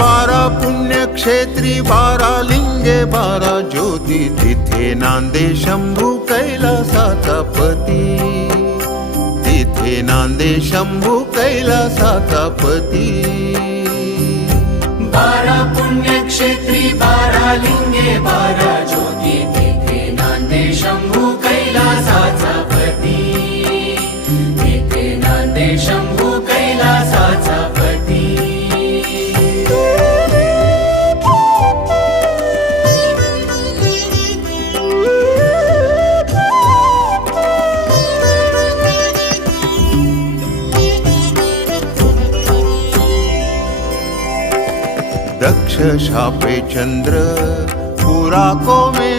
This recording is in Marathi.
बारा पुण्यक्षेत्री, बारा लिंगे, बारा ज्योती, तिथे नांदे शंभू कैलासाचा पती, तिथे नांदे शंभू कैलासाचा पती. बारा पुण्यक्षेत्री, बारा लिंगे, बारा ज्योती, तिथे नांदे शंभू कैलासाचा पती, तिथे नांदे शंभू कैलासाचा पती. दक्ष शापे चंद्र, पुरा को में